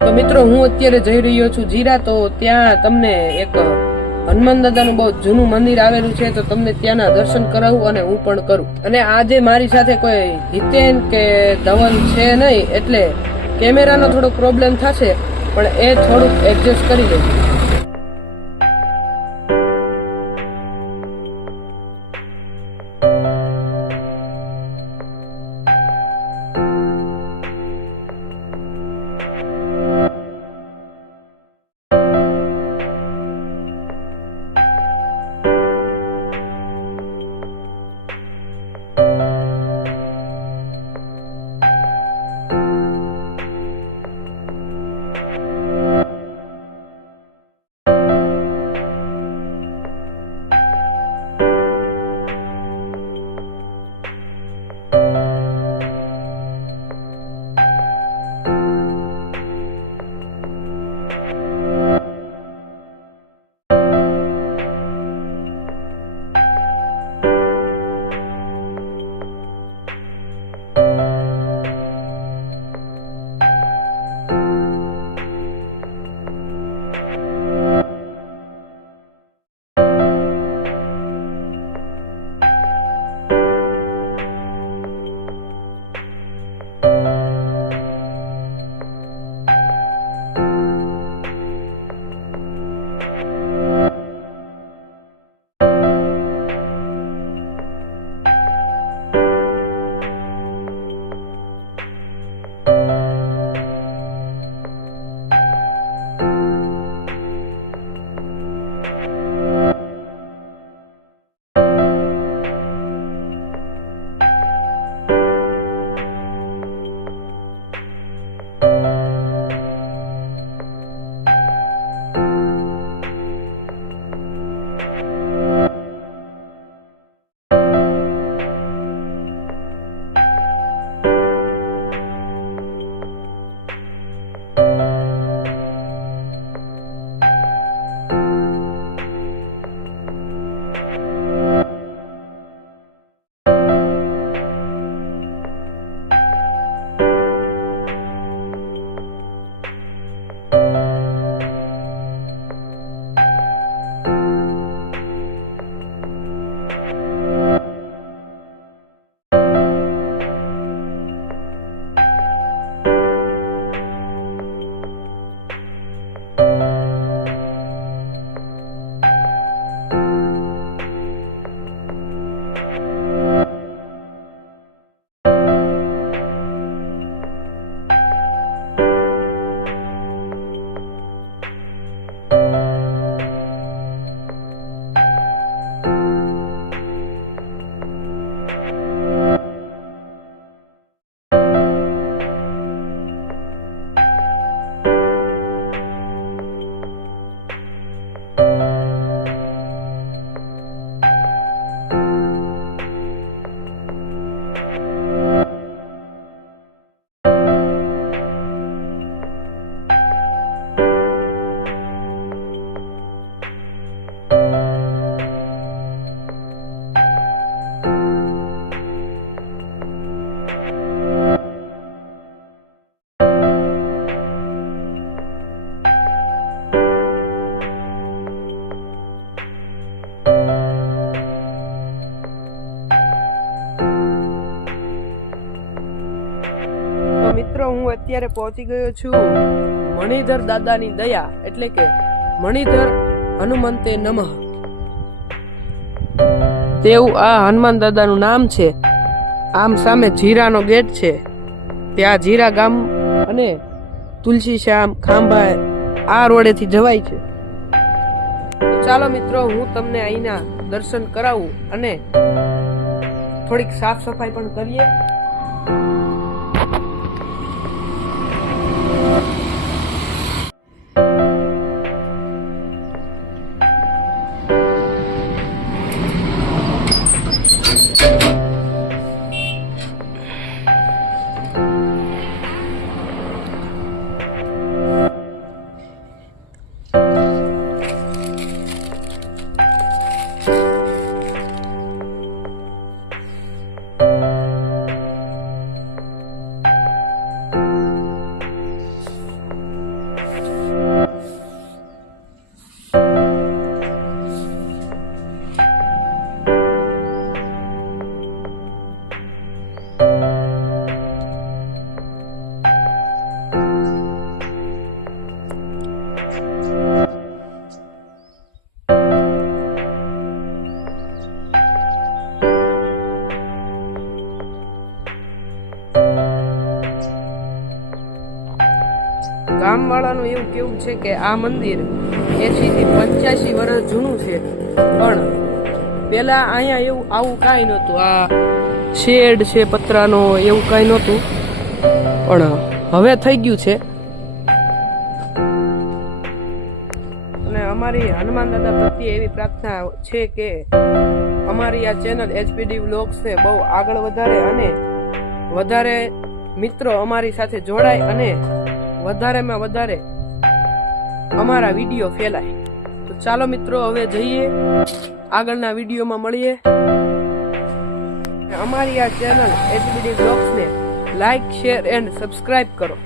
તો મિત્રો હું અત્યારે જઈ રહ્યો છું જીરા. તો ત્યાં તમને એક હનુમાન દાદાનું બહુ જૂનું મંદિર આવેલું છે, તો તમને ત્યાંના દર્શન કરાવું અને હું પણ કરું. અને આજે મારી સાથે કોઈ હિતેન કે ધવલ છે નહીં, એટલે કેમેરાનો થોડો પ્રોબ્લેમ થશે, પણ એ થોડુંક એડજસ્ટ કરી લેજો. મિત્રો હું અત્યારે પહોંચી ગયો છું મણિધર દાદાની દયા, એટલે કે મણિધર હનુમંતે નમઃ. તેવું આ હનુમાન દાદાનું નામ છે. આમ સામે જીરાનો ગેટ છે, ત્યાં જીરા ગામ અને તુલસી શ્યામ ખાંભા આ રોડેથી જવાય છે. તો ચાલો મિત્રો, હું તમને અહીંના દર્શન કરાવું અને થોડીક સાફ સફાઈ પણ કરીએ. ગામવાળાનું એવું કેવું છે કે આ મંદિર 80 થી 85 વર્ષ જૂનું છે, પણ પેલા અહીંયા એવું આવું કાંઈ નહોતું. આ શેડ છે પતરાનો, એવું કાંઈ નહોતું, પણ હવે થઈ ગયું છે. અને અમારી હનુમાન દાદા પ્રત્યે એવી પ્રાર્થના છે કે અમારી આ ચેનલ એચપીડી વ્લોગ્સ ને બહુ આગળ વધારે અને વધારે મિત્રો અમારી સાથે જોડાય અને વધારેમાં વધારે અમારા વિડીયો ફેલાય. તો ચાલો મિત્રો હવે જઈએ, આગળના વિડીયોમાં મળીએ. અમારી આ ચેનલ એચબીડી વ્લોગ્સ ને લાઈક, શેર એન્ડ સબસ્ક્રાઇબ કરો.